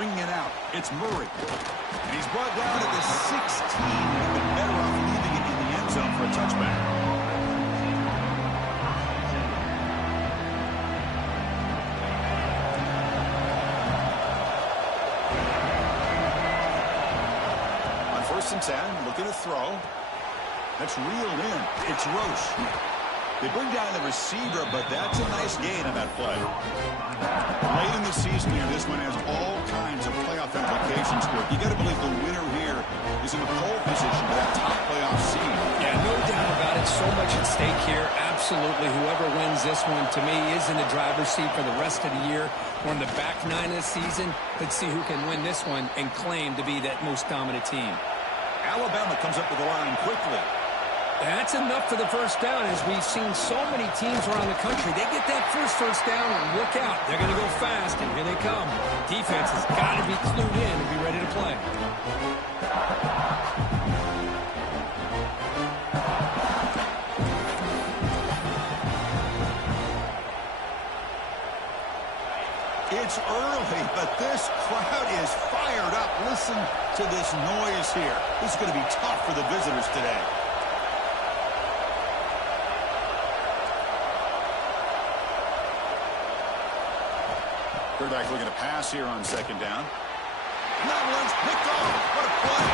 Bringing it out, it's Murray. And he's brought down at the 16. He'd been better off leaving it in the end zone for a touchback. On 1st and 10, looking to throw. That's reeled in. It's Roche. They bring down the receiver, but that's a nice gain on that play. Late in the season here, this one has all kinds of playoff implications for it. You got to believe the winner here is in the pole position for that top playoff seed. Yeah, no doubt about it. So much at stake here. Absolutely. Whoever wins this one, to me, is in the driver's seat for the rest of the year. We're in the back 9 of the season. Let's see who can win this one and claim to be that most dominant team. Alabama comes up with the line quickly. That's enough for the first down, as we've seen so many teams around the country. They get that first down, and look out. They're going to go fast, and here they come. Defense has got to be clued in and be ready to play. It's early, but this crowd is fired up. Listen to this noise here. This is going to be tough for the visitors today. Quarterback looking to pass here on 2nd down. That one's picked off. What a play.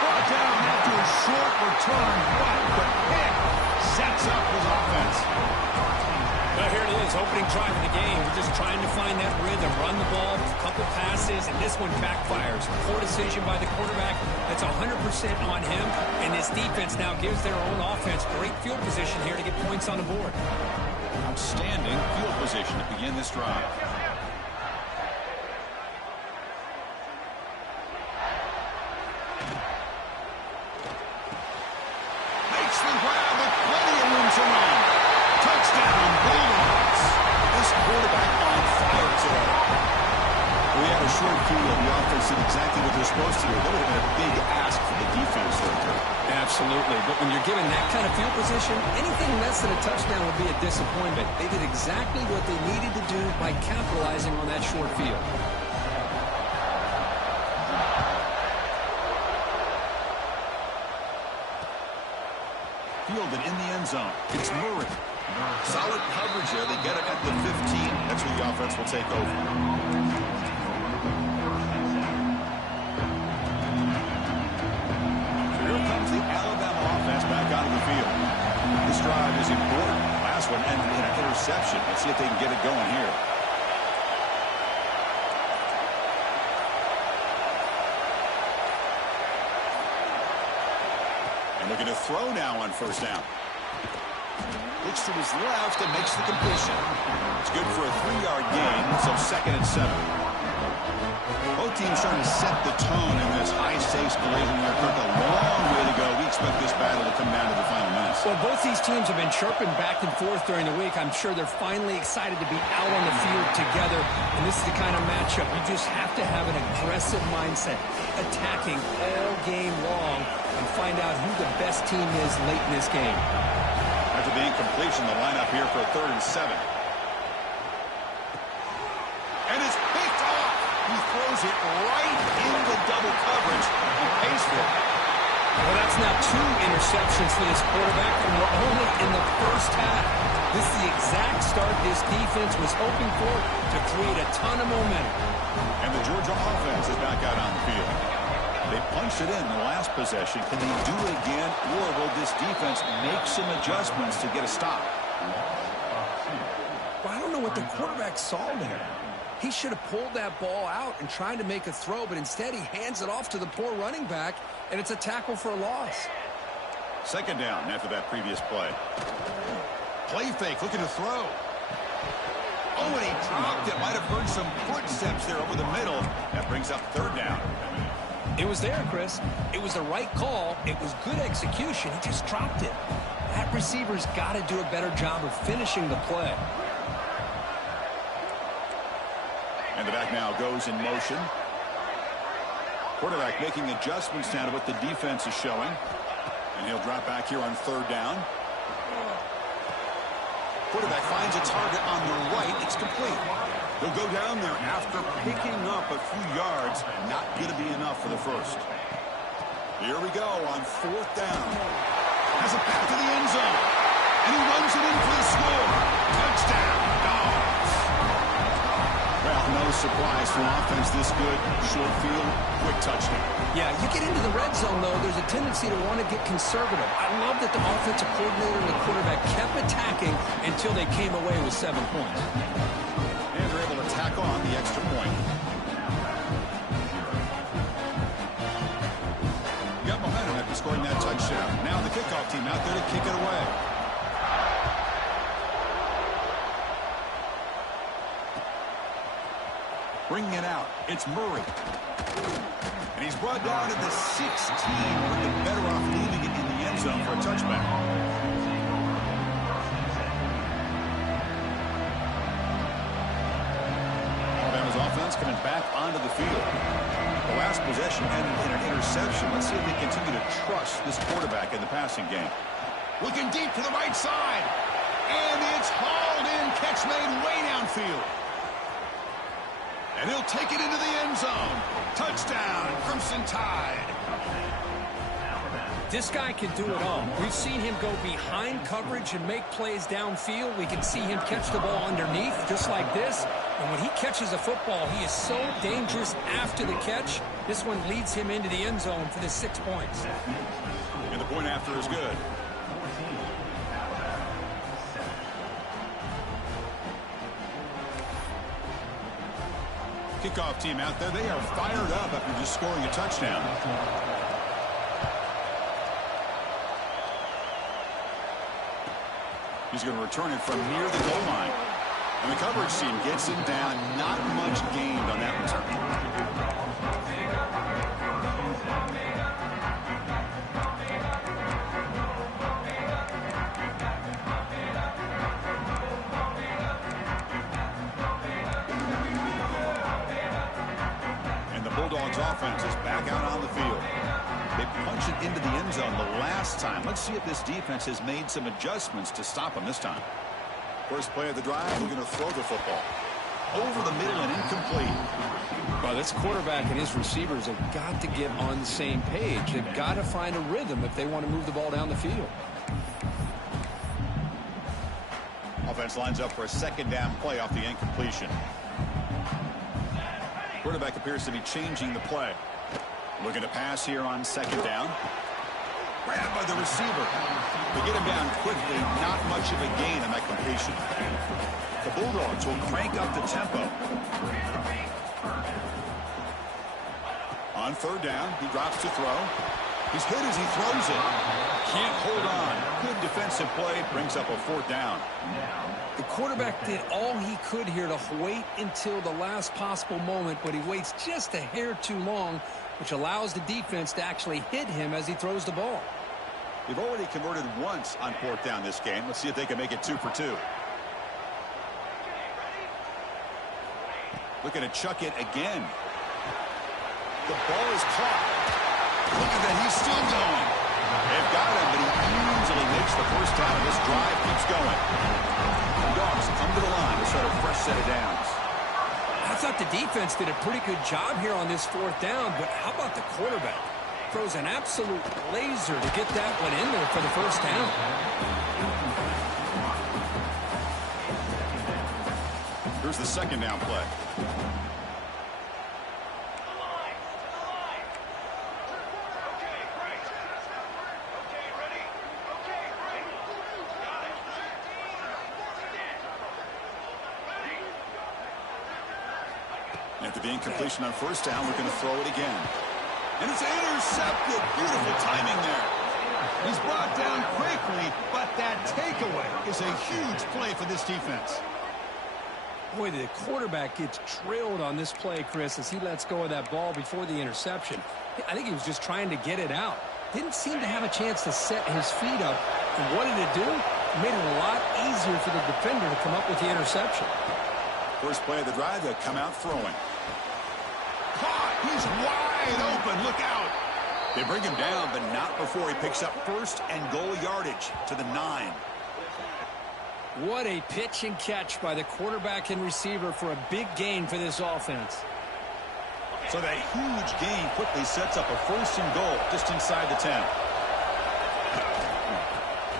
Brought down after a short return, but the pick sets up his offense. Well, here it is, opening drive of the game. We're just trying to find that rhythm, run the ball, a couple passes, and this one backfires. Poor decision by the quarterback. That's 100% on him, and this defense now gives their own offense great field position here to get points on the board. Outstanding field position to begin this drive. Makes the grab with plenty of room to run. Touchdown, Bulldogs. This quarterback on fire today. We had a short field. The offense did exactly what they're supposed to do. That would have been a big ask for the defense there. Absolutely. But when you're given that kind of field position, anything less than a touchdown would be a disappointment. They did exactly what they needed to do by capitalizing on that short field. Fielded in the end zone. It's Murray. Solid coverage here. They get it at the 15. That's where the offense will take over. The Alabama offense back onto the field. This drive is important. Last one ended in an interception. Let's see if they can get it going here. And looking to throw now on 1st down. Looks to his left and makes the completion. It's good for a 3-yard gain, so 2nd and 7. Both teams trying to set the tone in this high-stakes collision here. Kirk, a long way to go. We expect this battle to come down to the final minutes. Well, both these teams have been chirping back and forth during the week. I'm sure they're finally excited to be out on the field together. And this is the kind of matchup you just have to have an aggressive mindset, attacking all game long, and find out who the best team is late in this game. After the incompletion, the lineup here for a 3rd and 7. And it's picked off. He throws it right into double coverage and pays for it. Well, that's now 2 interceptions for this quarterback, and we're only in the first half. This is the exact start this defense was hoping for to create a ton of momentum. And the Georgia offense is back out on the field. They punched it in the last possession. Can they do it again, or will this defense make some adjustments to get a stop? Well, I don't know what the quarterback saw there. He should have pulled that ball out and tried to make a throw, but instead he hands it off to the poor running back, and it's a tackle for a loss. 2nd down after that previous play. Play fake, looking to throw. Oh, and he dropped it. Might have heard some footsteps there over the middle. That brings up 3rd down. It was there, Chris. It was the right call. It was good execution. He just dropped it. That receiver's got to do a better job of finishing the play. And the back now goes in motion. Quarterback making adjustments now to what the defense is showing. And he'll drop back here on 3rd down. Quarterback finds a target on the right. It's complete. He'll go down there after picking up a few yards. Not going to be enough for the first. Here we go on 4th down. Has it back to the end zone. And he runs it in for the score. Touchdown, Dogs. Well, no surprise for offense this good. Short field, quick touchdown. Yeah, you get into the red zone, though, there's a tendency to want to get conservative. I love that the offensive coordinator and the quarterback kept attacking until they came away with 7 points. And they're able to tack on the extra point. Got momentum after scoring that touchdown. Now the kickoff team out there to kick it away. Bringing it out, it's Murray. And he's brought down to the 16, with the better off leaving it in the end zone for a touchback. Alabama's offense coming back onto the field. The last possession ended in an interception. Let's see if they continue to trust this quarterback in the passing game. Looking deep to the right side. And it's hauled in. Catch made way downfield. And he'll take it into the end zone. Touchdown, Crimson Tide. This guy can do it all. We've seen him go behind coverage and make plays downfield. We can see him catch the ball underneath, just like this. And when he catches a football, he is so dangerous after the catch. This one leads him into the end zone for the 6 points. And the point after is good. Kickoff team out there, they are fired up after just scoring a touchdown. He's going to return it from near the goal line. And the coverage team gets him down. Not much gained on that return. Bulldogs offense is back out on the field. They punch it into the end zone the last time. Let's see if this defense has made some adjustments to stop them this time. First play of the drive, we're going to throw the football. Over the middle and incomplete. Well, this quarterback and his receivers have got to get on the same page. They've got to find a rhythm if they want to move the ball down the field. Offense lines up for a 2nd down play off the incompletion. Quarterback appears to be changing the play. Looking to pass here on 2nd down. Grabbed by the receiver. They get him down quickly. Not much of a gain on that completion. The Bulldogs will crank up the tempo. On 3rd down, he drops to throw. He's hit as he throws it. Can't hold on. Good defensive play. Brings up a 4th down. The quarterback did all he could here to wait until the last possible moment, but he waits just a hair too long, which allows the defense to actually hit him as he throws the ball. They've already converted once on 4th down this game. Let's see if they can make it 2 for 2. Looking to chuck it again. The ball is caught. Look at that, he's still going. They've got him, but he easily makes the first down, and this drive keeps going. The Dogs come to the line to start a fresh set of downs. I thought the defense did a pretty good job here on this 4th down, but how about the quarterback? Throws an absolute laser to get that one in there for the first down. Here's the 2nd down play. After the incompletion on 1st down, we're going to throw it again. And it's intercepted. Beautiful timing there. He's brought down quickly, but that takeaway is a huge play for this defense. Boy, the quarterback gets drilled on this play, Chris, as he lets go of that ball before the interception. I think he was just trying to get it out. Didn't seem to have a chance to set his feet up. And what did it do? It made it a lot easier for the defender to come up with the interception. First play of the drive, they'll come out throwing. Caught! He's wide open. Look out! They bring him down, but not before he picks up 1st and goal yardage to the 9. What a pitch and catch by the quarterback and receiver for a big gain for this offense. So that huge gain quickly sets up a 1st and goal just inside the 10.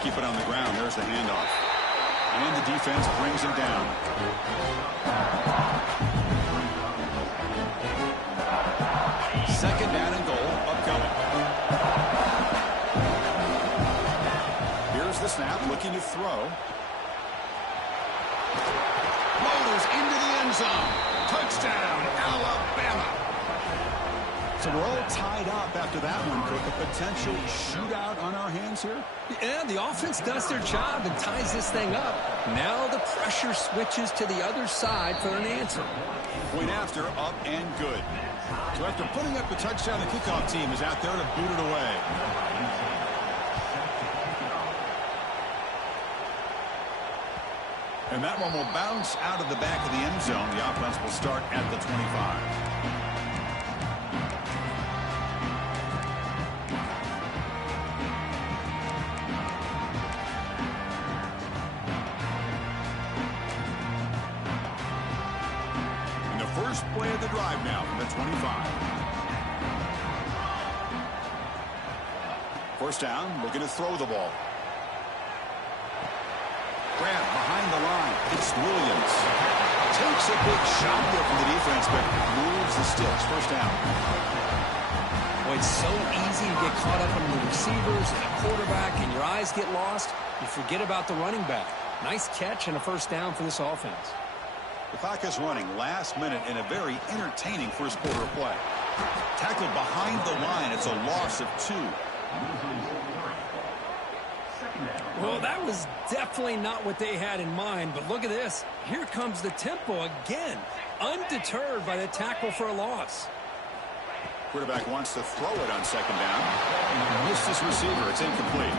Keep it on the ground. There's the handoff. And the defense brings him down. Second down and goal upcoming. Here's the snap, looking to throw. Motors into the end zone. Touchdown, Alabama. So we're all tied up after that one, Kirk. A potential shootout on our hands here? Yeah, the offense does their job and ties this thing up. Now the pressure switches to the other side for an answer. Point after, up and good. So after putting up the touchdown, the kickoff team is out there to boot it away. And that one will bounce out of the back of the end zone. The offense will start at the 25. First play of the drive now from the 25. First down, looking to throw the ball. Grab behind the line. It's Williams. Takes a big shot there from the defense, but moves the sticks. First down. Well, it's so easy to get caught up on the receivers and the quarterback, and your eyes get lost. You forget about the running back. Nice catch and a first down for this offense. The clock is running last minute in a very entertaining first quarter of play. Tackled behind the line. It's a loss of 2. Well, that was definitely not what they had in mind, but look at this. Here comes the tempo again. Undeterred by the tackle for a loss. Quarterback wants to throw it on second down. Missed his receiver. It's incomplete.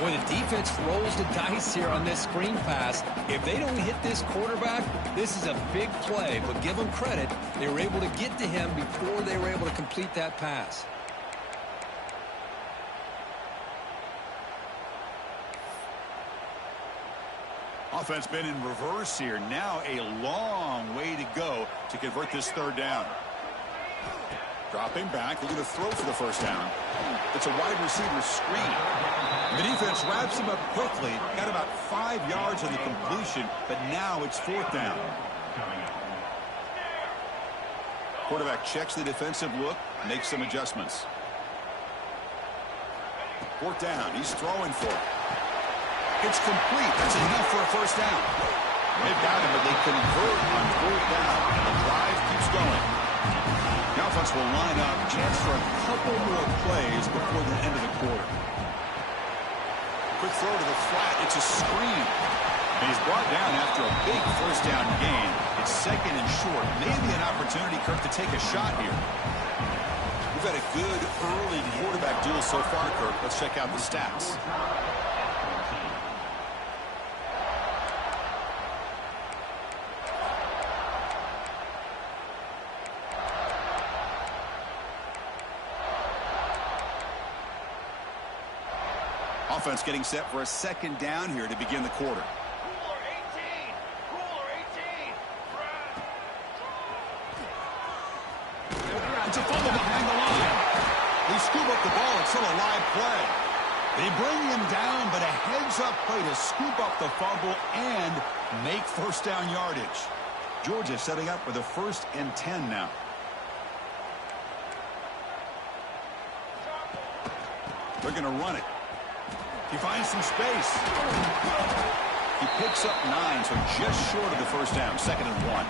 Boy, the defense rolls the dice here on this screen pass. If they don't hit this quarterback, this is a big play. But give them credit. They were able to get to him before they were able to complete that pass. Offense been in reverse here. Now a long way to go to convert this third down. Dropping back, looking to throw for the first down. It's a wide receiver screen. The defense wraps him up quickly. Got about 5 yards on the completion, but now it's fourth down. Quarterback checks the defensive look, makes some adjustments. Fourth down, he's throwing for it. It's complete. That's enough for a first down. They've got him, but they convert on fourth down. The drive keeps going. The offense will line up. Chance for a couple more plays before the end of the quarter. Quick throw to the flat. It's a screen. And he's brought down after a big first down gain. It's second and short. Maybe an opportunity, Kirk, to take a shot here. We've had a good early quarterback duel so far, Kirk. Let's check out the stats. Offense getting set for a second down here to begin the quarter. Cooler 18. Cooler 18. It's a fumble behind the line. They scoop up the ball. It's still a live play. They bring him down, but a heads-up play to scoop up the fumble and make first down yardage. Georgia setting up with a 1st and 10 now. They're going to run it. He finds some space. He picks up 9, so just short of the first down. 2nd and 1.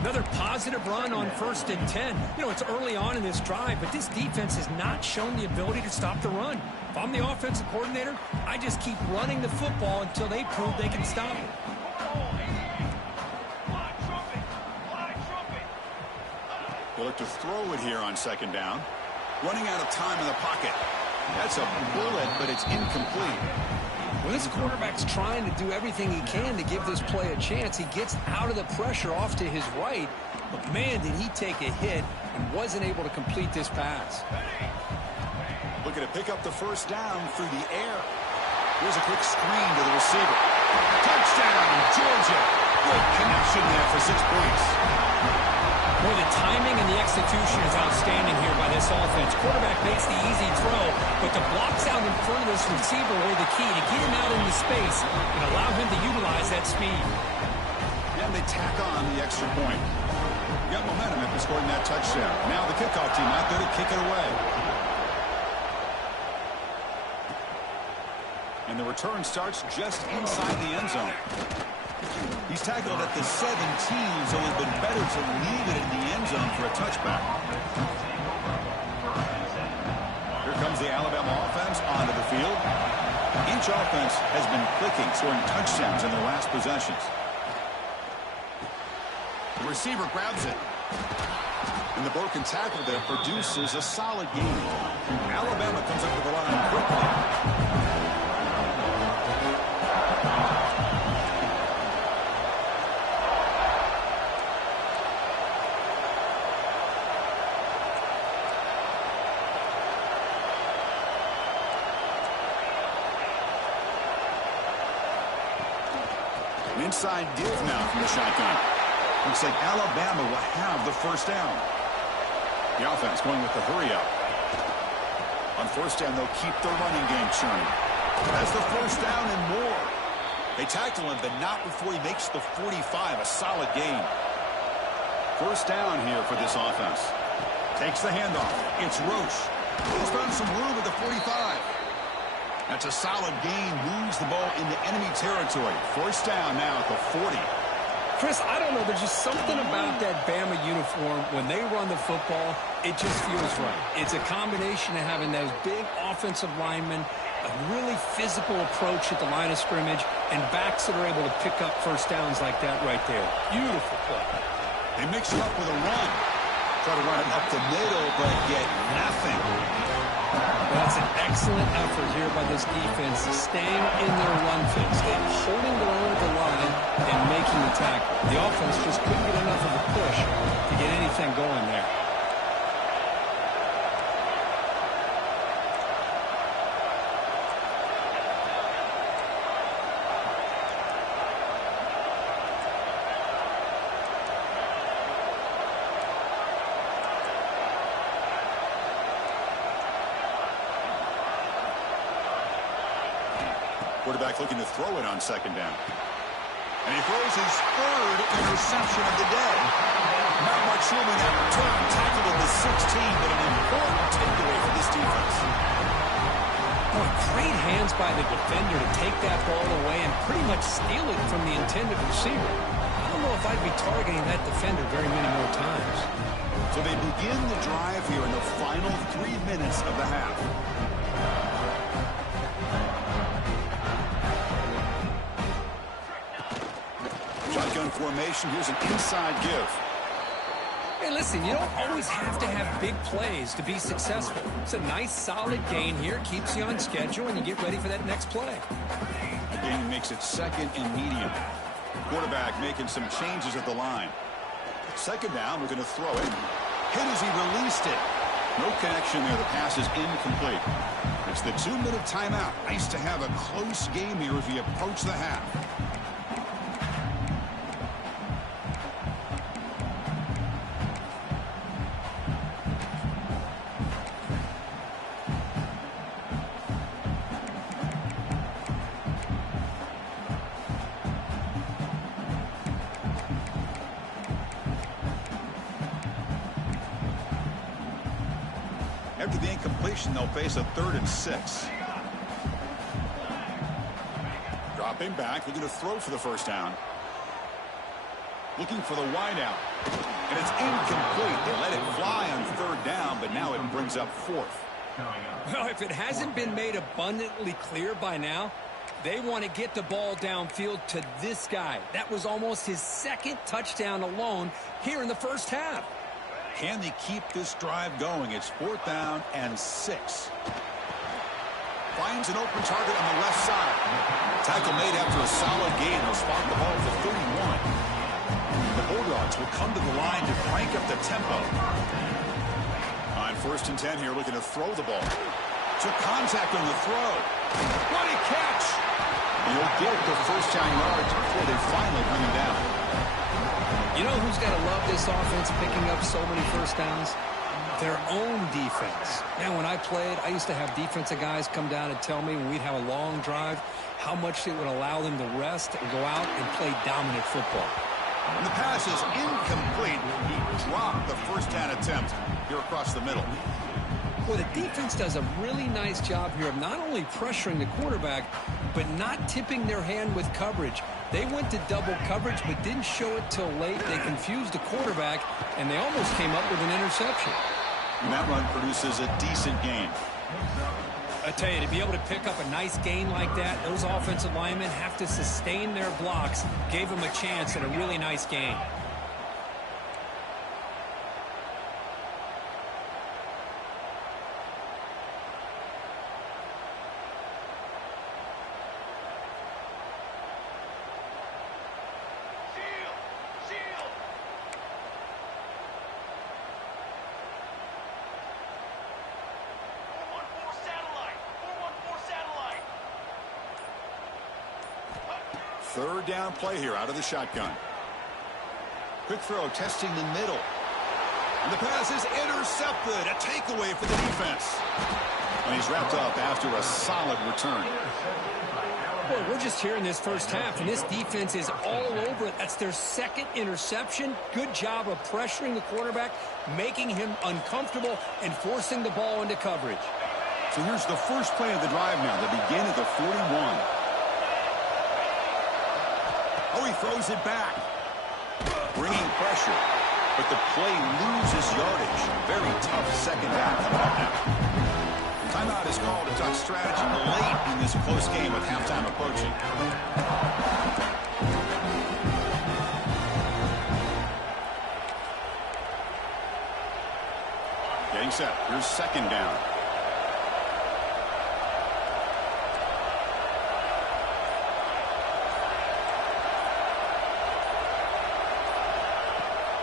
Another positive run on 1st and 10. You know, it's early on in this drive, but this defense has not shown the ability to stop the run. If I'm the offensive coordinator, I just keep running the football until they prove they can stop it. They look to throw it here on 2nd down. Running out of time in the pocket. That's a bullet, but it's incomplete. Well, this quarterback's trying to do everything he can to give this play a chance. He gets out of the pressure off to his right, but man, did he take a hit and wasn't able to complete this pass. Looking to pick up the first down through the air. Here's a quick screen to the receiver. Touchdown, Georgia. Good connection there for 6 points. Well, the timing and the execution is outstanding here by this offense. Quarterback makes the easy throw, but the blocks out in front of this receiver were the key to get him out into space and allow him to utilize that speed. And they tack on the extra point. You got momentum after scoring that touchdown. Now the kickoff team out there to kick it away. And the return starts just inside the end zone. He's tackled at the 17, so it's been better to leave it in the end zone for a touchback. Here comes the Alabama offense onto the field. Each offense has been clicking, scoring touchdowns in their last possessions. The receiver grabs it. And the broken tackle there produces a solid gain. Alabama comes up to the line quickly. Inside give now from the shotgun. Looks like Alabama will have the first down. The offense going with the hurry up. On first down, they'll keep their running game churning. That's the first down and more. They tackle him, but not before he makes the 45, a solid gain. First down here for this offense. Takes the handoff. It's Roche. He's found some room at the 45. That's a solid gain, moves the ball into enemy territory. First down now at the 40. Chris, I don't know. There's just something about that Bama uniform. When they run the football, it just feels right. It's a combination of having those big offensive linemen, a really physical approach at the line of scrimmage, and backs that are able to pick up first downs like that right there. Beautiful play. They mix it up with a run. Try to run it up the middle, but get nothing. That's an excellent effort here by this defense, staying in their run fix, holding their own at the line and making the tackle. The offense just couldn't get enough of a push to get anything going there. Quarterback looking to throw it on second down. And he throws his third interception of the day. Not much room in that return. Tackled at the 16, but an important takeaway for this defense. Boy, great hands by the defender to take that ball away and pretty much steal it from the intended receiver. I don't know if I'd be targeting that defender very many more times. So they begin the drive here in the final 3 minutes of the half. Shotgun formation. Here's an inside give. Hey, listen, you don't always have to have big plays to be successful. It's a nice, solid gain here. Keeps you on schedule, and you get ready for that next play. The gain makes it second and medium. Quarterback making some changes at the line. Second down, we're going to throw it. Hit as he released it. No connection there. The pass is incomplete. It's the 2-minute timeout. Nice to have a close game here as we approach the half. After the incompletion, they'll face a 3rd and 6. Dropping back, looking to throw for the first down. Looking for the wideout. And it's incomplete. They let it fly on 3rd down, but now it brings up 4th. Well, if it hasn't been made abundantly clear by now, they want to get the ball downfield to this guy. That was almost his 2nd touchdown alone here in the first half. Can they keep this drive going? It's 4th down and 6. Finds an open target on the left side. Tackle made after a solid gain. They'll spot the ball for 31. The Bulldogs will come to the line to crank up the tempo. On 1st and 10 here, looking to throw the ball. Took contact on the throw. What a catch! He'll get the first down yards before they finally bring him down. You know who's got to love this offense picking up so many first downs? Their own defense. Man, when I played, I used to have defensive guys come down and tell me when we'd have a long drive how much it would allow them to rest and go out and play dominant football. And the pass is incomplete. He dropped the first down attempt here across the middle. Well, the defense does a really nice job here of not only pressuring the quarterback, but not tipping their hand with coverage. They went to double coverage, but didn't show it till late. They confused the quarterback, and they almost came up with an interception. And that run produces a decent gain. I tell you, to be able to pick up a nice gain like that, those offensive linemen have to sustain their blocks. Gave them a chance at a really nice gain. Third down play here out of the shotgun. Quick throw testing the middle. And the pass is intercepted. A takeaway for the defense. And he's wrapped up after a solid return. Boy, we're just here in this first half, and this defense is all over it. That's their second interception. Good job of pressuring the quarterback, making him uncomfortable, and forcing the ball into coverage. So here's the first play of the drive now. They begin at the 41. Oh, he throws it back. Bringing pressure. But the play loses yardage. Very tough second half coming up now. Timeout is called to talk strategy late in this close game with halftime approaching. Getting set. Here's second down.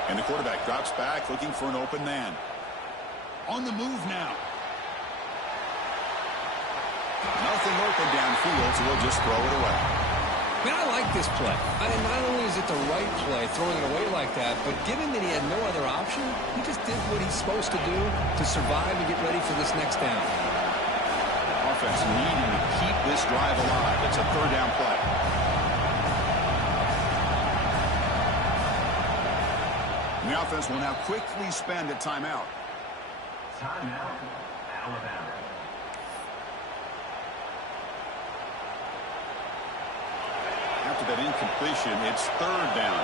And the quarterback drops back, looking for an open man. On the move now. Nothing open downfield, so we'll just throw it away. Man, I like this play. Not only is it the right play, throwing it away like that, but given that he had no other option, he just did what he's supposed to do to survive and get ready for this next down. Offense needing to keep this drive alive. It's a third down play. And the offense will now quickly spend a timeout. Timeout, Alabama. After that incompletion, it's third down.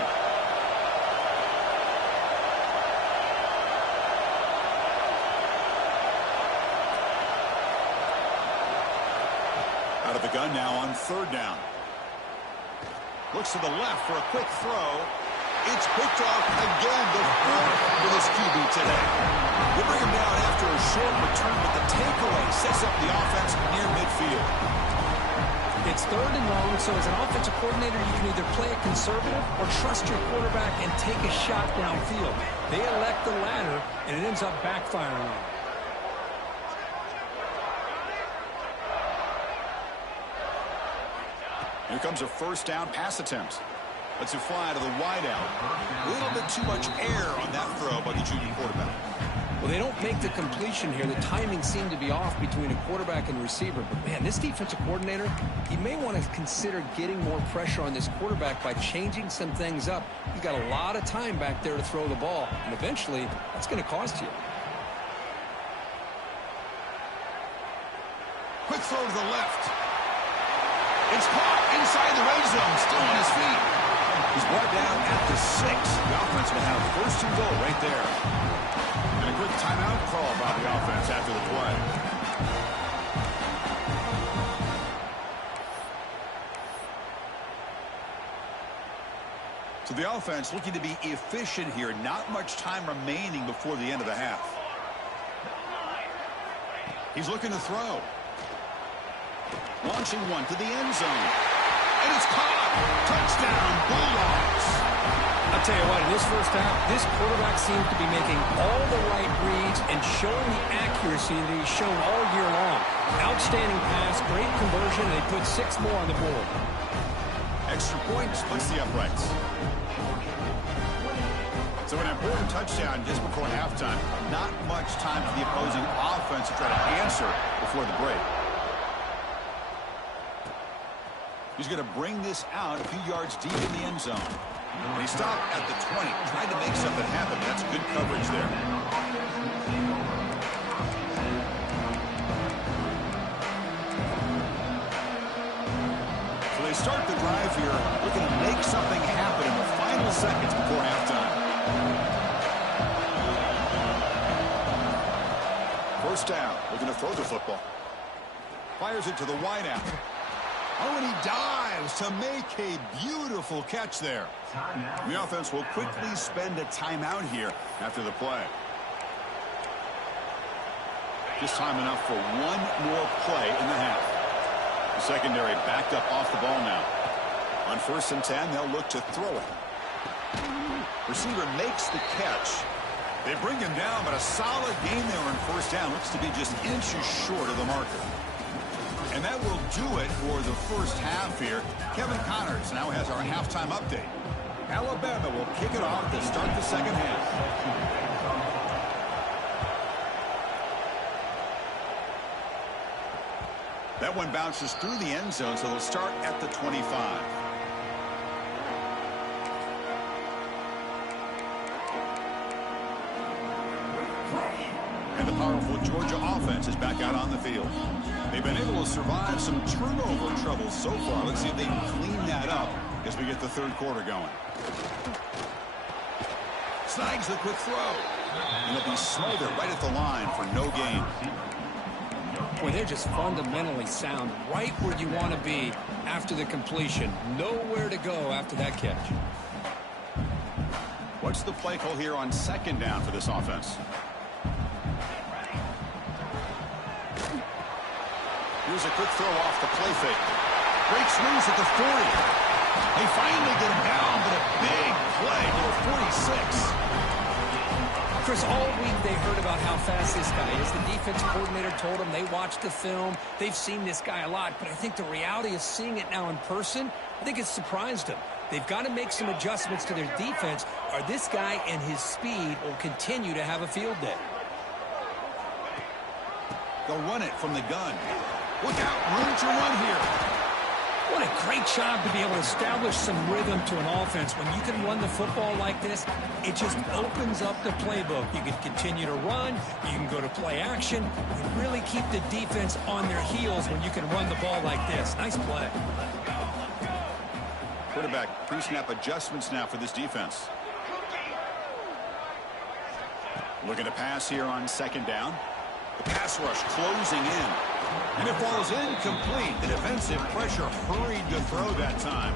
Out of the gun now on third down. Looks to the left for a quick throw. It's picked off again, the fourth for this QB today. We'll bring him down after a short return, but the takeaway sets up the offense near midfield. It's third and long, so as an offensive coordinator, you can either play it conservative or trust your quarterback and take a shot downfield. They elect the latter, and it ends up backfiring on them. Here comes a first down pass attempt. Lets it fly to the wideout. A little bit too much air on that throw by the junior quarterback. Well, they don't make the completion here. The timing seemed to be off between a quarterback and receiver. But, man, this defensive coordinator, he may want to consider getting more pressure on this quarterback by changing some things up. He's got a lot of time back there to throw the ball, and eventually that's going to cost you. Quick throw to the left. It's caught inside the red zone, still on his feet. He's brought down at the 6. The offense will have first and goal right there. And a quick timeout call by the offense after the play. So the offense looking to be efficient here. Not much time remaining before the end of the half. He's looking to throw. Launching one to the end zone. And it's caught. Touchdown, Bulldogs. I'll tell you what, in this first half, this quarterback seems to be making all the right reads and showing the accuracy that he's shown all year long. Outstanding pass, great conversion, and they put 6 more on the board. Extra point splits the uprights. So an important touchdown just before halftime. Not much time for the opposing offense to try to answer before the break. He's going to bring this out a few yards deep in the end zone. And he stopped at the 20, trying to make something happen. That's good coverage there. So they start the drive here, looking to make something happen in the final seconds before halftime. First down, looking to throw the football. Fires it to the wideout. Oh, and he dives to make a beautiful catch there. The offense will quickly spend a timeout here after the play. Just time enough for one more play in the half. The secondary backed up off the ball now. On 1st and 10, they'll look to throw it. Receiver makes the catch. They bring him down, but a solid game there on 1st down. Looks to be just inches short of the marker. And that will do it for the first half here. Kevin Connors now has our halftime update. Alabama will kick it off to start the second half. That one bounces through the end zone, so they'll start at the 25. And the powerful Georgia offense is back out on the field. They've been able to survive some turnover trouble so far. Let's see if they can clean that up as we get the third quarter going. Snags the quick throw. And it'll be smothered right at the line for no gain. Boy, they're just fundamentally sound right where you want to be after the completion. Nowhere to go after that catch. What's the play call here on 2nd down for this offense? Here's a quick throw off the play fake. Breaks loose at the 40. They finally get him down, but a big play to the 46. Chris, all week they heard about how fast this guy is. The defense coordinator told them they watched the film. They've seen this guy a lot, but I think the reality of seeing it now in person, I think it's surprised them. They've got to make some adjustments to their defense, or this guy and his speed will continue to have a field day. They'll run it from the gun. Look out, room to run here. What a great job to be able to establish some rhythm to an offense. When you can run the football like this, it just opens up the playbook. You can continue to run. You can go to play action. You really keep the defense on their heels when you can run the ball like this. Nice play. Quarterback pre-snap adjustments now for this defense. Looking to pass here on 2nd down. The pass rush closing in. And it falls incomplete. The defensive pressure hurried to throw that time.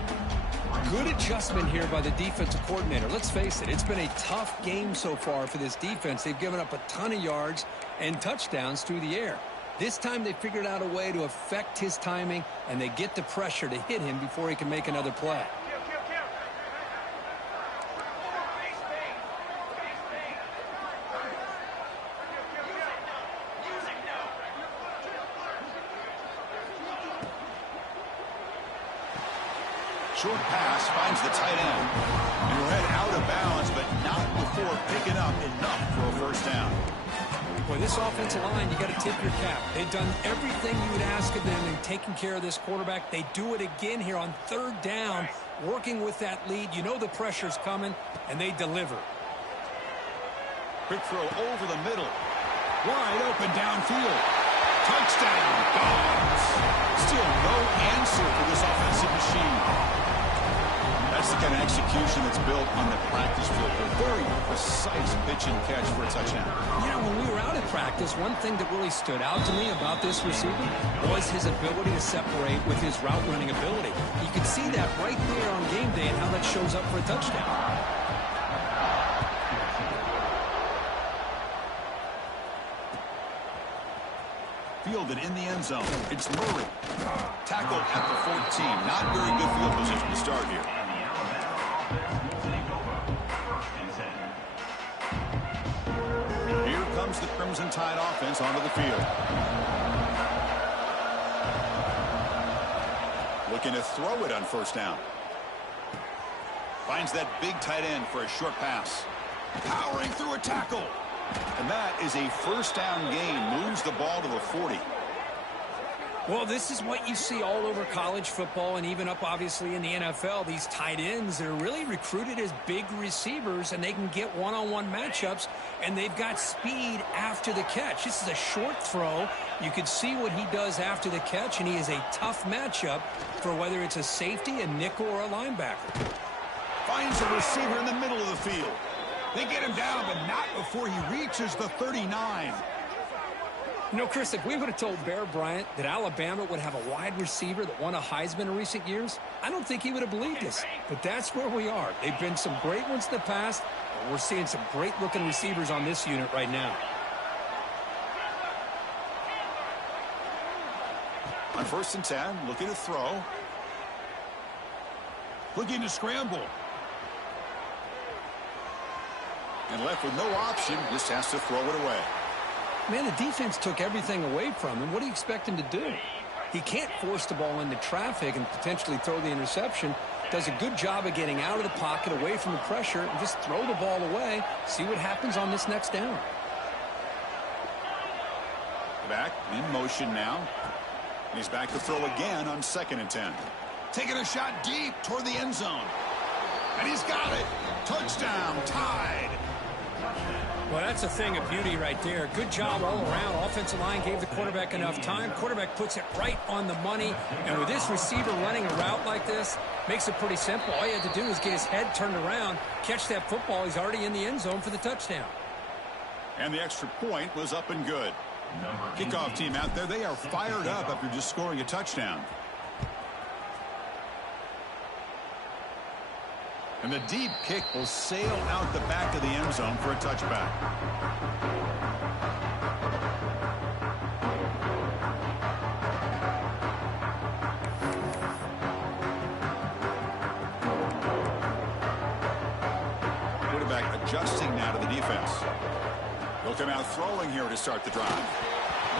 Good adjustment here by the defensive coordinator. Let's face it, it's been a tough game so far for this defense. They've given up a ton of yards and touchdowns through the air. This time they figured out a way to affect his timing, and they get the pressure to hit him before he can make another play. Short pass finds the tight end. And he'll head out of bounds, but not before picking up enough for a 1st down. Boy, this offensive line, you got to tip your cap. They've done everything you would ask of them in taking care of this quarterback. They do it again here on 3rd down, working with that lead. You know the pressure's coming, and they deliver. Quick throw over the middle. Wide open downfield. Touchdown, Dogs. Still no answer for this offensive machine. That's the kind of execution that's built on the practice field. A very precise pitch and catch for a touchdown. You know, when we were out at practice, one thing that really stood out to me about this receiver was his ability to separate with his route running ability. You could see that right there on game day and how that shows up for a touchdown. Fielded in the end zone. It's Murray. Tackled at the 14. Not very good field position to start here. Here comes the Crimson Tide offense onto the field. Looking to throw it on first down. Finds that big tight end for a short pass. Powering through a tackle. And that is a first down gain. Moves the ball to the 40. Well, this is what you see all over college football and even up, obviously, in the NFL. These tight ends, they're really recruited as big receivers, and they can get one-on-one matchups, and they've got speed after the catch. This is a short throw. You can see what he does after the catch, and he is a tough matchup for whether it's a safety, a nickel, or a linebacker. Finds a receiver in the middle of the field. They get him down, but not before he reaches the 39. You know, Chris, if we would have told Bear Bryant that Alabama would have a wide receiver that won a Heisman in recent years, I don't think he would have believed us. But that's where we are. They've been some great ones in the past, and we're seeing some great-looking receivers on this unit right now. On 1st and 10, looking to throw. Looking to scramble. And left with no option, just has to throw it away. Man, the defense took everything away from him. What do you expect him to do? He can't force the ball into traffic and potentially throw the interception. Does a good job of getting out of the pocket, away from the pressure, and just throw the ball away. See what happens on this next down. Back, in motion now. He's back to throw again on 2nd and 10. Taking a shot deep toward the end zone. And he's got it. Touchdown, tied. Well, that's a thing of beauty right there. Good job all around. Offensive line gave the quarterback enough time. Quarterback puts it right on the money. And with this receiver running a route like this, makes it pretty simple. All you had to do is get his head turned around, catch that football. He's already in the end zone for the touchdown. And the extra point was up and good. Kickoff team out there, they are fired up after just scoring a touchdown. And the deep kick will sail out the back of the end zone for a touchback. Quarterback adjusting now to the defense. He'll come out throwing here to start the drive.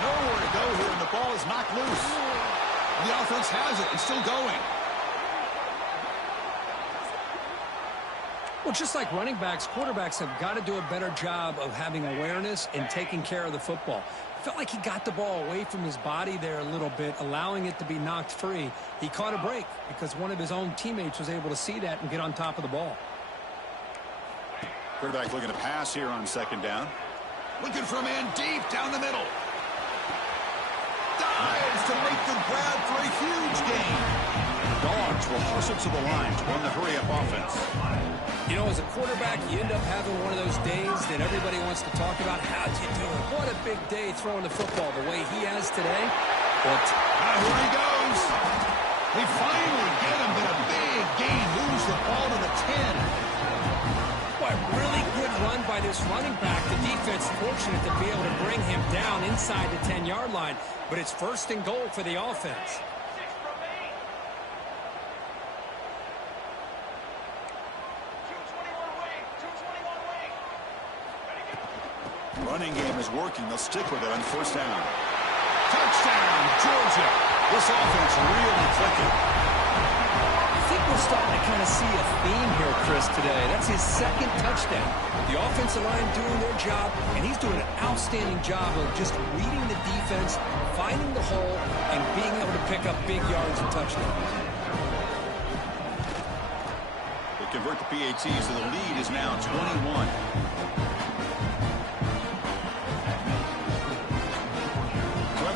Nowhere to go here, and the ball is knocked loose. The offense has it and still going. Well, just like running backs, quarterbacks have got to do a better job of having awareness and taking care of the football. Felt like he got the ball away from his body there a little bit, allowing it to be knocked free. He caught a break because one of his own teammates was able to see that and get on top of the ball. Quarterback looking to pass here on 2nd down. Looking for a man deep down the middle. Dives to make the grab for a huge gain. Dogs will hustle to the line to run the hurry-up offense. You know, as a quarterback, you end up having one of those days that everybody wants to talk about. How'd you do it? What a big day throwing the football the way he has today. But here he goes. They finally get him, but a big gain moves the ball to the 10. what really good run by this running back. The defense fortunate to be able to bring him down inside the 10-yard line. But it's 1st and goal for the offense. Running game is working. They'll stick with it on 1st down. Touchdown, Georgia. This offense really clicking. I think we're starting to kind of see a theme here, Chris, today. That's his 2nd touchdown. The offensive line doing their job, and he's doing an outstanding job of just reading the defense, finding the hole, and being able to pick up big yards and touchdowns. They convert the PATs, so the lead is now 21.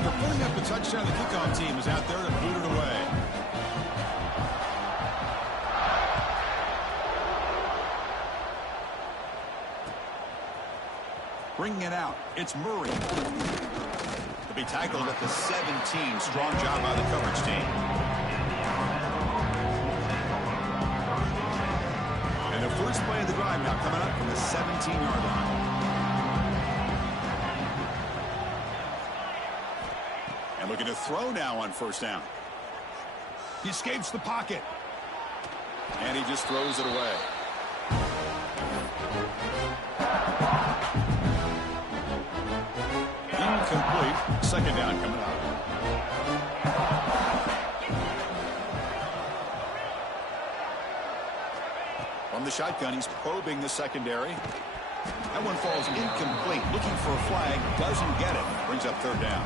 Putting up the touchdown, the kickoff team is out there to boot it away. Bringing it out, it's Murray. To be tackled at the 17. Strong job by the coverage team. And the first play of the drive now coming up from the 17-yard line. And looking to throw now on 1st down. He escapes the pocket. And he just throws it away. Incomplete. 2nd down coming up. From the shotgun, he's probing the secondary. That one falls incomplete. Looking for a flag, doesn't get it. Brings up third down.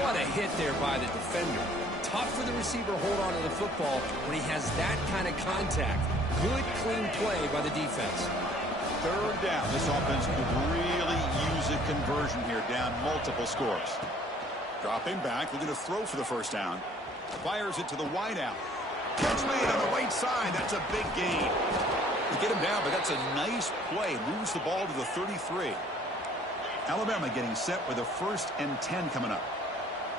What a hit there by the defender. Tough for the receiver to hold on to the football when he has that kind of contact. Good, clean play by the defense. Third down. This offense could really use a conversion here, down multiple scores. Dropping back, looking to throw for the first down. Fires it to the wideout. Catch made on the right side. That's a big gain. They get him down, but that's a nice play. Moves the ball to the 33. Alabama getting set with a 1st and 10 coming up.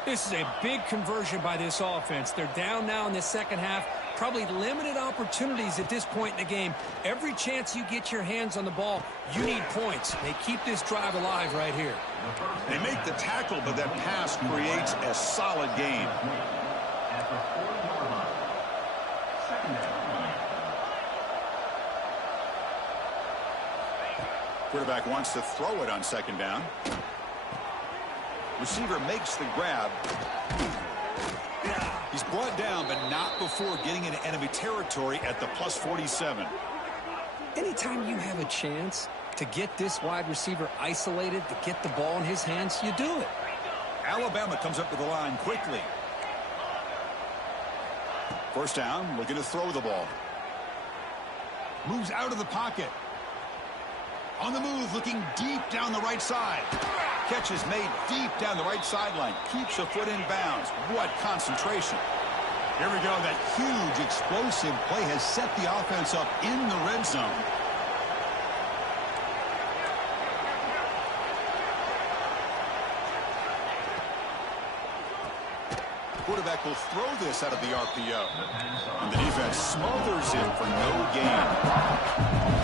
This is a big conversion by this offense. They're down now in the second half. Probably limited opportunities at this point in the game. Every chance you get your hands on the ball, you need points. They keep this drive alive right here. They make the tackle, but that pass creates a solid gain. Quarterback wants to throw it on second down. Receiver makes the grab. He's brought down, but not before getting into enemy territory at the plus 47. Anytime you have a chance to get this wide receiver isolated, to get the ball in his hands, you do it. Alabama comes up to the line quickly. First down, looking to throw the ball. Moves out of the pocket. On the move, looking deep down the right side. Catch is made deep down the right sideline. Keeps a foot in bounds. What concentration. Here we go. That huge explosive play has set the offense up in the red zone. Quarterback will throw this out of the RPO. And the defense smothers him for no gain.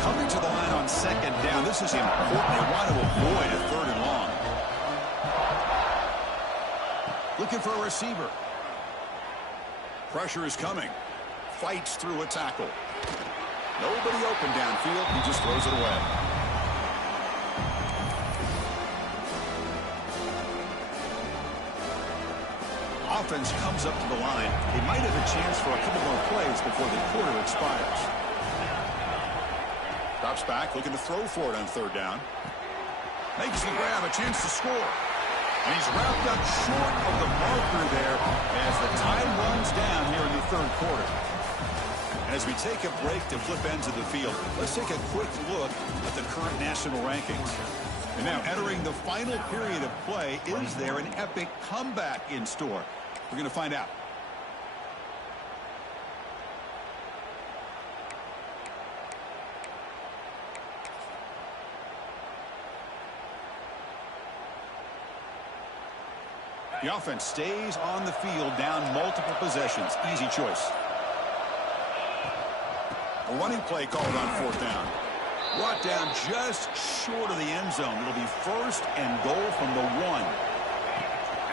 Coming to the line on second down. This is important. They want to avoid a 3rd and long. Looking for a receiver. Pressure is coming. Fights through a tackle. Nobody open downfield. He just throws it away. Offense comes up to the line. They might have a chance for a couple more plays before the quarter expires. Drops back, looking to throw for it on third down. Makes the grab, a chance to score. And he's wrapped up short of the marker there as the time runs down here in the third quarter. As we take a break to flip ends of the field, let's take a quick look at the current national rankings. And now, entering the final period of play, is there an epic comeback in store? We're going to find out. The offense stays on the field, down multiple possessions. Easy choice. A running play called on fourth down. Brought down just short of the end zone. It'll be 1st and goal from the 1.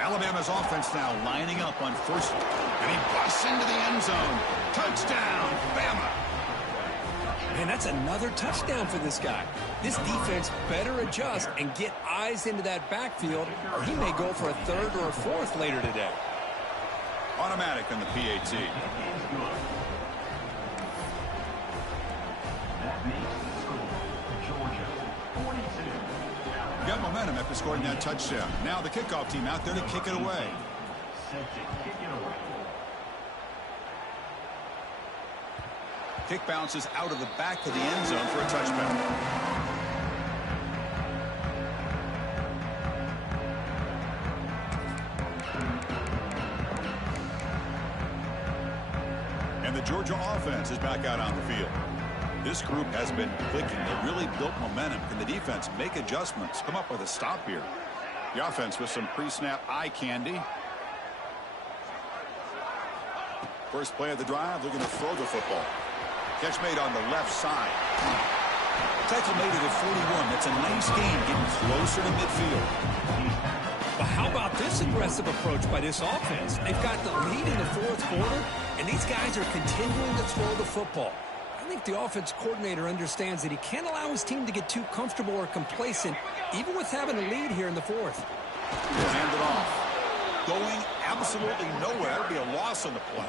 Alabama's offense now lining up on 1st. And he busts into the end zone. Touchdown, Bama. Man, that's another touchdown for this guy. This defense better adjust and get eyes into that backfield, or he may go for a 3rd or a 4th later today. Automatic on the PAT. Got momentum after scoring that touchdown. Now the kickoff team out there to kick it away. Kick bounces out of the back of the end zone for a touchdown. And the Georgia offense is back out on the field. This group has been clicking. They really built momentum. Can the defense make adjustments? Come up with a stop here. The offense with some pre-snap eye candy. First play of the drive, looking to throw the football. Catch made on the left side. Tackle made it at 41. That's a nice gain, getting closer to midfield. But how about this aggressive approach by this offense? They've got the lead in the 4th quarter, and these guys are continuing to throw the football. I think the offense coordinator understands that he can't allow his team to get too comfortable or complacent, even with having a lead here in the 4th. He'll hand it off. going absolutely nowhere. It'll be a loss on the play.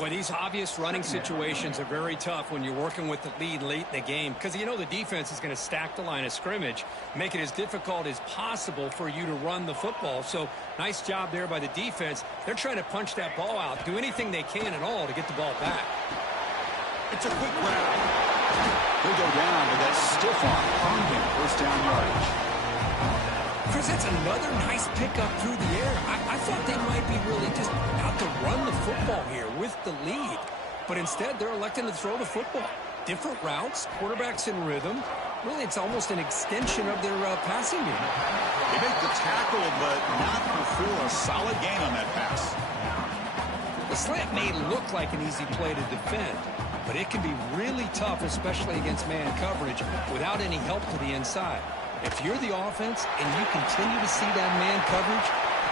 Well, these obvious running situations are very tough when you're working with the lead late in the game because you know the defense is going to stack the line of scrimmage, make it as difficult as possible for you to run the football. So nice job there by the defense. They're trying to punch that ball out, do anything they can at all to get the ball back. It's a quick grab. He'll go down, but that's stiff arm. Earned him first down yardage. Chris, that's another nice pickup through the air. I thought they might be really just out to run the football here with the lead. But instead, they're electing to throw the football. Different routes, quarterbacks in rhythm. Really, it's almost an extension of their passing game. They make the tackle, but not before a solid gain on that pass. The slant may look like an easy play to defend, but it can be really tough, especially against man coverage, without any help to the inside. If you're the offense and you continue to see that man coverage,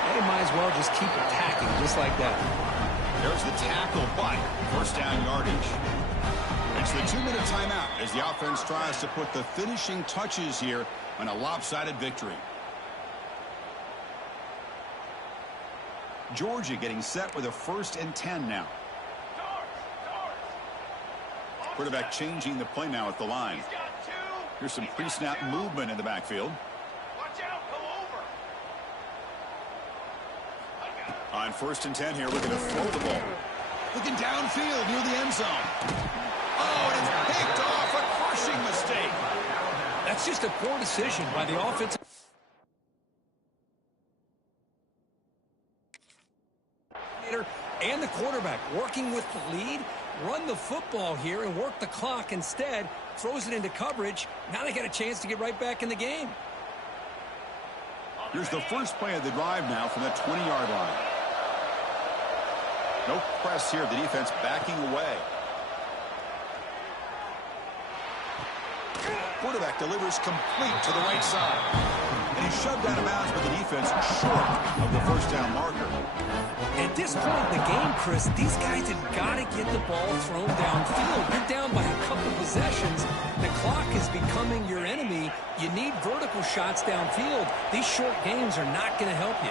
they might as well just keep attacking just like that. There's the tackle, but first down yardage. It's the 2-minute timeout as the offense tries to put the finishing touches here on a lopsided victory. Georgia getting set with a 1st and 10 now. Quarterback changing the play now at the line. Here's some pre-snap movement in the backfield. Watch out, go over. On 1st and 10 here, looking to throw the ball. Looking downfield near the end zone. Oh, and it's picked off. A crushing mistake. That's just a poor decision by the offensive and the quarterback working with the lead. Run the football here and work the clock instead. Throws it into coverage. Now they got a chance to get right back in the game. Here's the first play of the drive now from that 20-yard line. No press here. The defense backing away. Quarterback delivers complete to the right side. And he's shoved out of bounds by the defense short of the first down marker. At this point in the game, Chris, these guys have got to get the ball thrown downfield. You're down by a couple possessions. The clock is becoming your enemy. You need vertical shots downfield. These short games are not going to help you.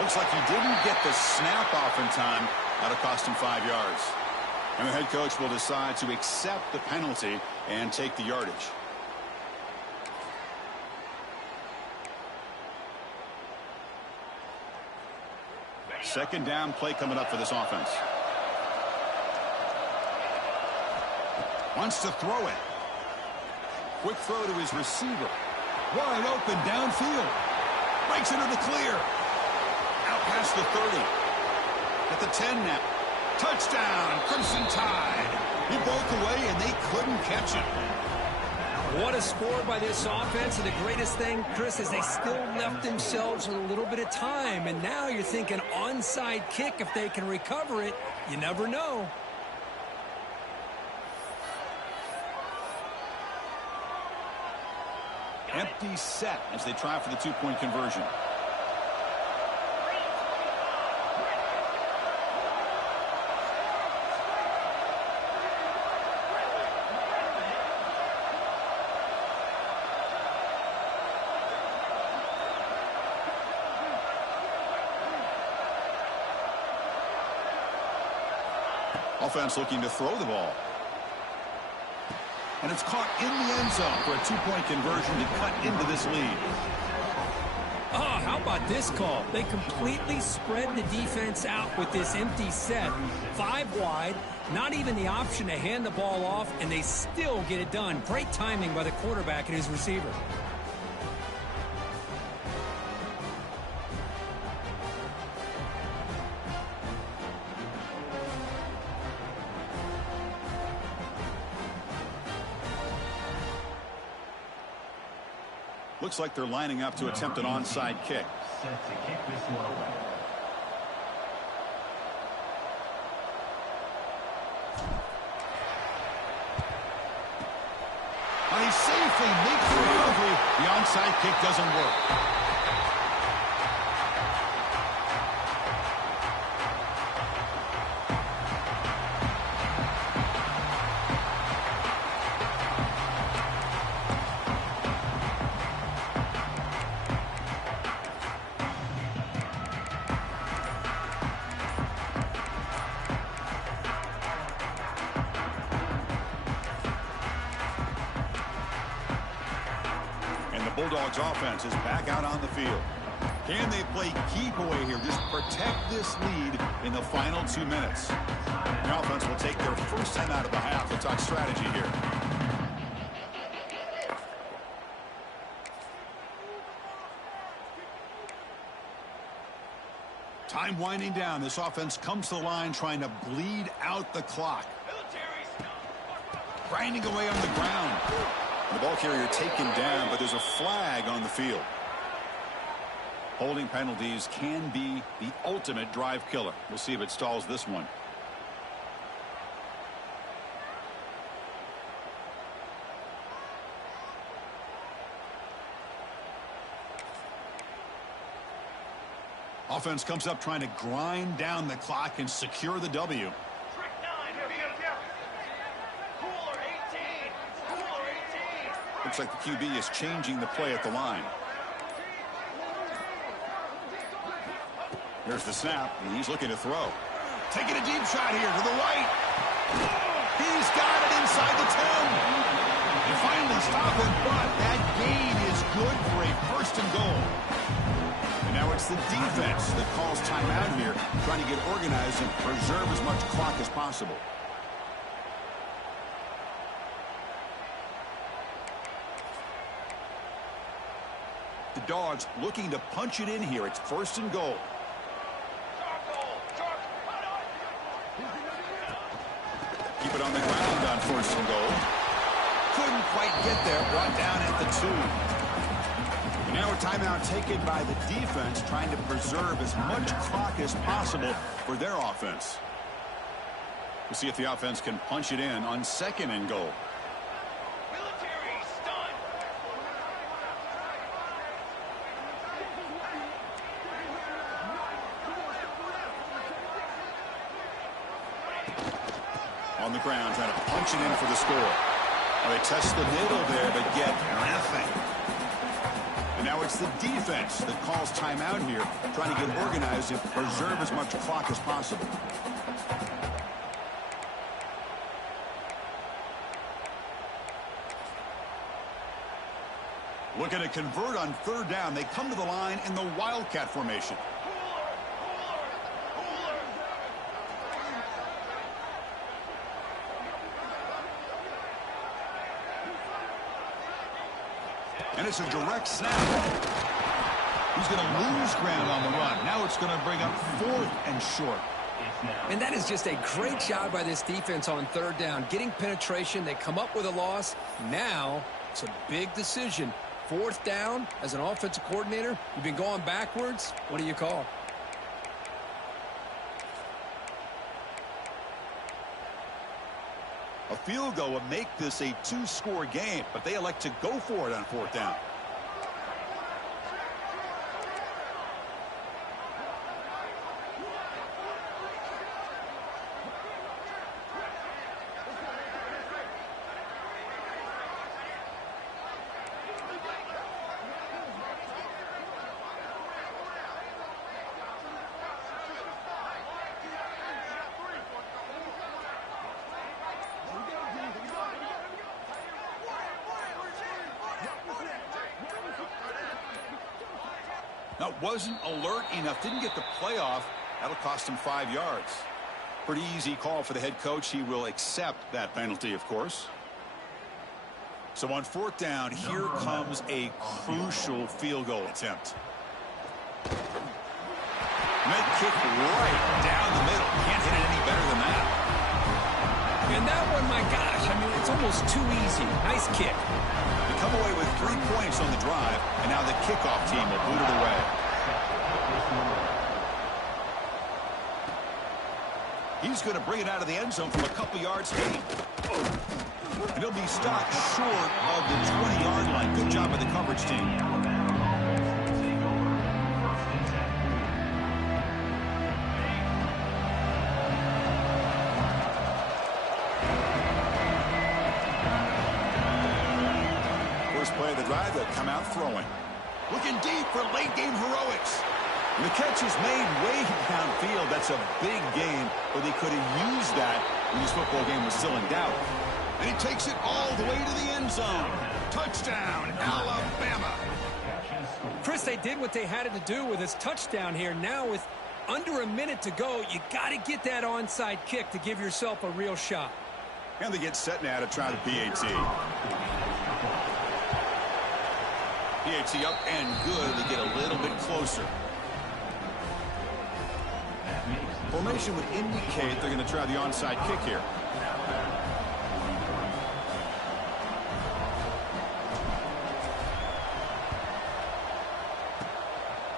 Looks like he didn't get the snap off in time. That'll cost him 5 yards. And the head coach will decide to accept the penalty and take the yardage. Second down play coming up for this offense. Wants to throw it. Quick throw to his receiver. Wide open downfield. Breaks into the clear. Out past the 30. At the 10 now. Touchdown, Crimson Tide. He broke away and they couldn't catch him. What a score by this offense. And the greatest thing, Chris, is they still left themselves with a little bit of time. And now you're thinking onside kick if they can recover it. You never know. Empty set as they try for the two-point conversion. Offense looking to throw the ball. And it's caught in the end zone for a two-point conversion to cut into this lead. Oh, how about this call? They completely spread the defense out with this empty set. 5 wide, not even the option to hand the ball off, and they still get it done. Great timing by the quarterback and his receiver. Looks like they're lining up to attempt an onside kick. Set to kick this one away. they make the recovery. The onside kick doesn't work. Bulldogs offense is back out on the field. Can they play keep away here? Just protect this lead in the final 2 minutes. The offense will take their first time out of the half. We'll talk strategy here. Time winding down. This offense comes to the line trying to bleed out the clock. Grinding away on the ground. The ball carrier taken down, but there's a flag on the field. Holding penalties can be the ultimate drive killer. We'll see if it stalls this one. Offense comes up trying to grind down the clock and secure the W. Looks like the QB is changing the play at the line. Here's the snap, and he's looking to throw. Taking a deep shot here to the right. He's got it inside the 10. And finally stop it, but that gain is good for a first and goal. And now it's the defense that calls timeout here, trying to get organized and preserve as much clock as possible. The Dogs looking to punch it in here. It's first and goal. Keep it on the ground on first and goal. Couldn't quite get there. Brought down at the 2. And now a timeout taken by the defense, trying to preserve as much clock as possible for their offense. We'll see if the offense can punch it in on second and goal. On the ground, trying to punch it in for the score. Well, they test the middle there, but get nothing. And now it's the defense that calls timeout here, trying to get organized and preserve as much clock as possible. Looking to convert on third down. They come to the line in the Wildcat formation. And it's a direct snap. He's going to lose ground on the run. Now it's going to bring up fourth and short. And that is just a great job by this defense on third down. Getting penetration. They come up with a loss. Now it's a big decision. Fourth down, as an offensive coordinator, you've been going backwards. What do you call? A field goal would make this a 2-score game, but they elect to go for it on fourth down. Now, wasn't alert enough, didn't get the play off. That'll cost him 5 yards. Pretty easy call for the head coach. He will accept that penalty, of course. So on fourth down, here comes a crucial field goal attempt. Med kick right down the middle. Can't hit it any better than that. And that one, my gosh, I mean, it's almost too easy. Nice kick. They come away with 3 points on the drive, and now the kickoff team will boot it away. He's going to bring it out of the end zone from a couple yards deep. And he'll be stopped short of the 20-yard line. Good job by the coverage team. First play of the drive, they'll come out throwing. Looking deep for late-game heroics. And the catch is made way downfield. That's a big gain, but they could have used that when this football game was still in doubt. And he takes it all the way to the end zone. Touchdown, Alabama. Chris, they did what they had to do with his touchdown here. Now with under a minute to go, you got to get that onside kick to give yourself a real shot. And they get set now to try the PAT. PAT up and good. They get a little bit closer. Formation would indicate they're going to try the onside kick here.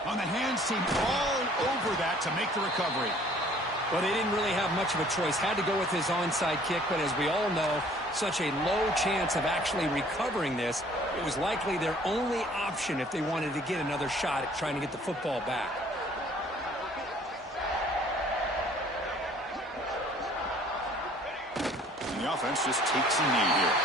On the hands team all over that to make the recovery. Well, they didn't really have much of a choice. Had to go with his onside kick, but as we all know, such a low chance of actually recovering this. It was likely their only option if they wanted to get another shot at trying to get the football back. The offense just takes a knee here.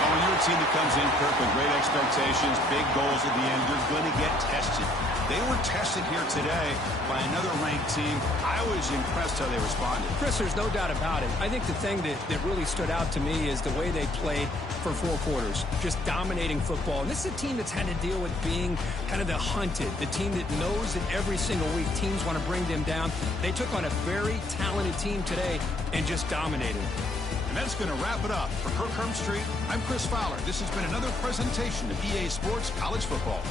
Oh, when you're a team that comes in, Kirk, with great expectations, big goals at the end, you're going to get tested. They were tested here today by another ranked team. I was impressed how they responded. Chris, there's no doubt about it. I think the thing that really stood out to me is the way they played for 4 quarters, just dominating football. And this is a team that's had to deal with being kind of the hunted, the team that knows that every single week teams want to bring them down. They took on a very talented team today and just dominated. And that's going to wrap it up. For Kirk Herbstreit, I'm Chris Fowler. This has been another presentation of EA Sports College Football.